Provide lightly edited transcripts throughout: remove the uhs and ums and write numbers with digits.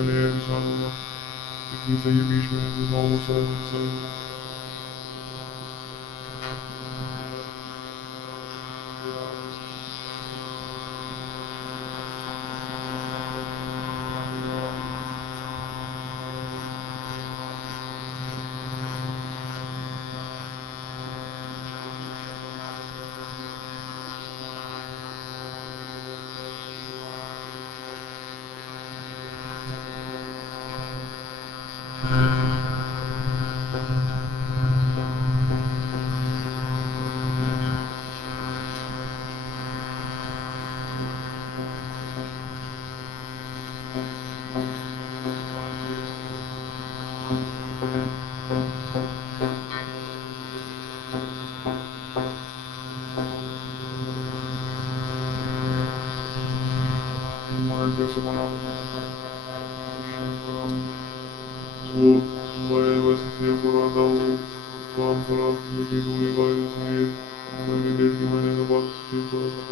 मैंने इंसान इतनी सही बीच में नॉर्मल सा कैसे बना वो मैं वैसे सेव कर रहा था वो काम खराब लगी दूरी का इसलिए मैंने 1.5 महीने के बाद सेव करा था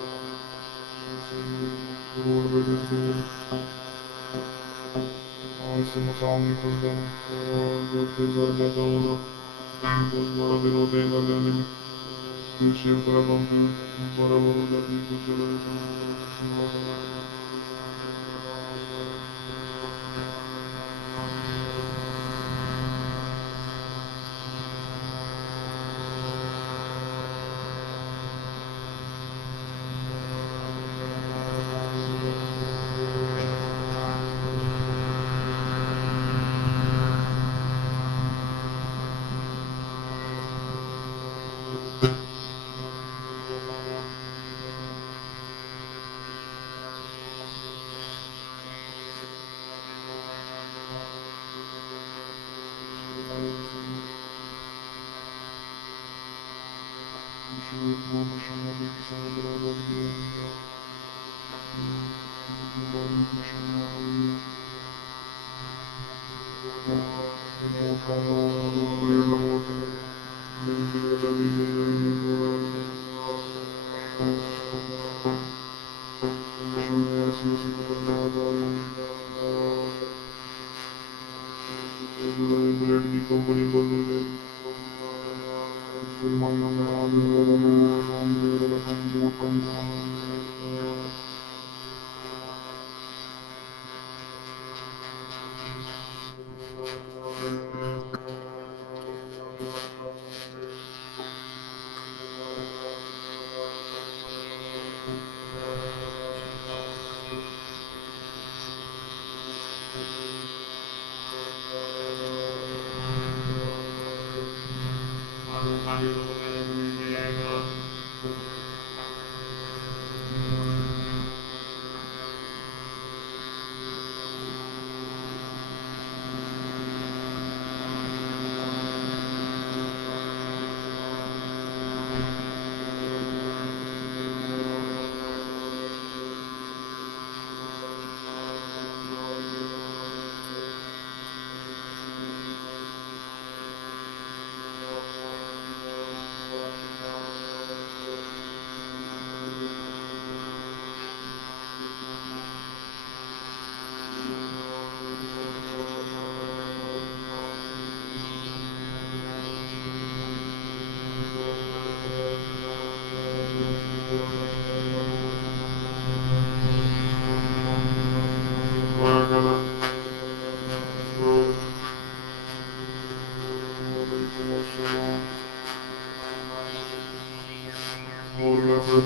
रोड पे जैसे आज से मैं शाम निकलता हूँ और जब से घर जाता हूँ ना 10-12 दिन होते हैं घर जाने में फिर सेव करा काम फिर बराबर हो जाती है फिर चला जाता हूँ कंपनी बंद हो गई फिल्माइयों में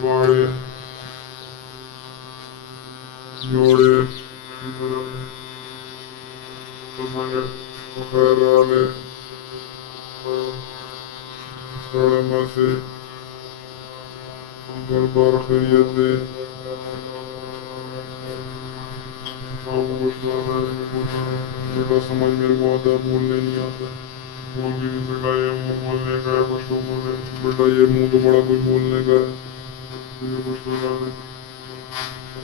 Barber, Jordi, Kazanır, Ferrari, söylemesi, Barber kıymetli, सब कुछ बेटा समझ मेरे को आता है बोलने नहीं आता बोल भी नहीं सका ये मुँह बोलने का है कुछ तो बोले बेटा ये मुँह तो बड़ा कुछ बोलने का है ये कुछ तो जाने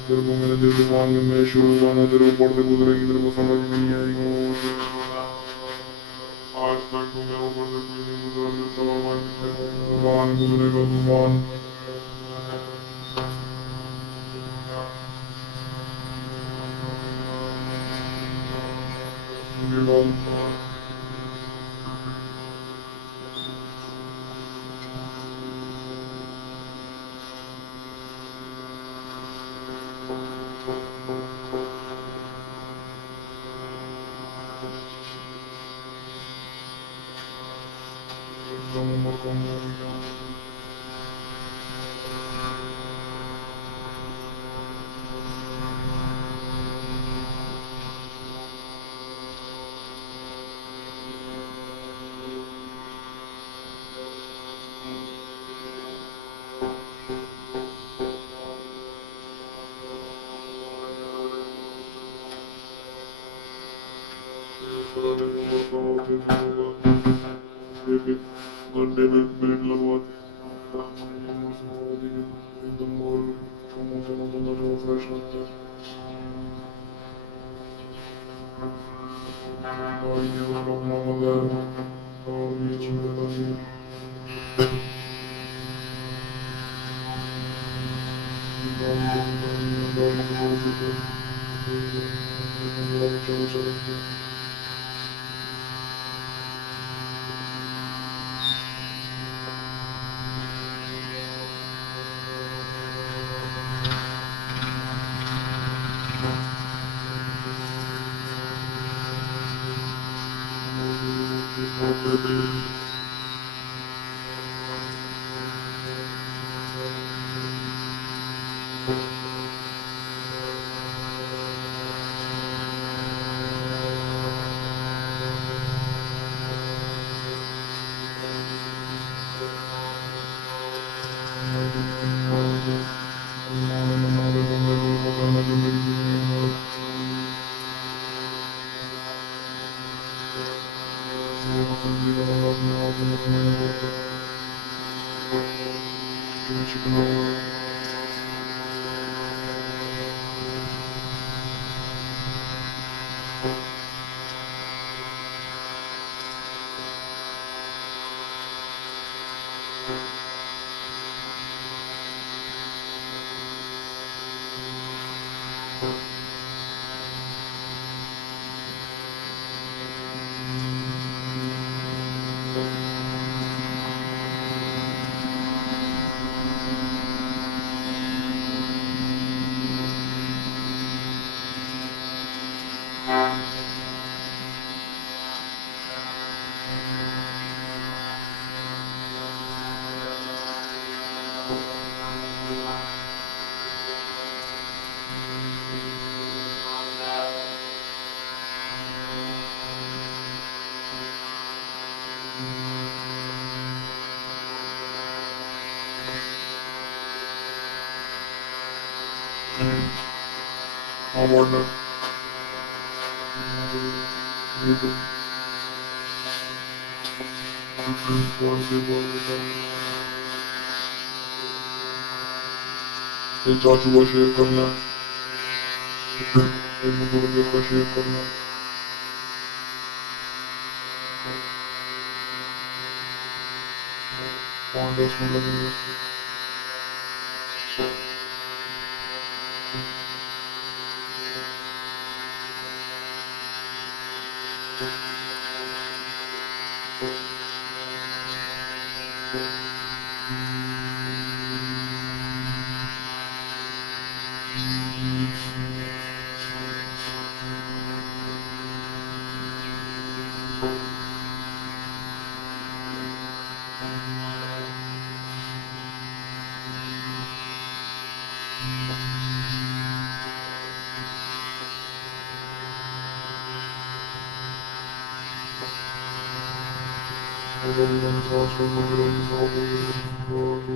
तेरे को मैंने दिल दुकान में मैं शुरू हुआ ना तेरे ऊपर से गुजरेगी तेरे को समझ में नहीं आएगी वो आज तक तो मेरे ऊपर से कोई नहीं गुजरा जो तूफान गुजरेगा तूफान कम उम्र कम हो गया। पुराने उम्र कम होते थे एक एक घंटे में बेड लगवाते। एकदम और कम होता बंदा जो फ्रेश लगता है। और ये वाला अपना मजा है और ये चीज़ बतानी है। गाड़ी से बहुत सी मेरा बच्चा बच्चा लगता है। Order. चाचू को शेयर करना का शेयर करना 5-10 मिनट लगेंगे। और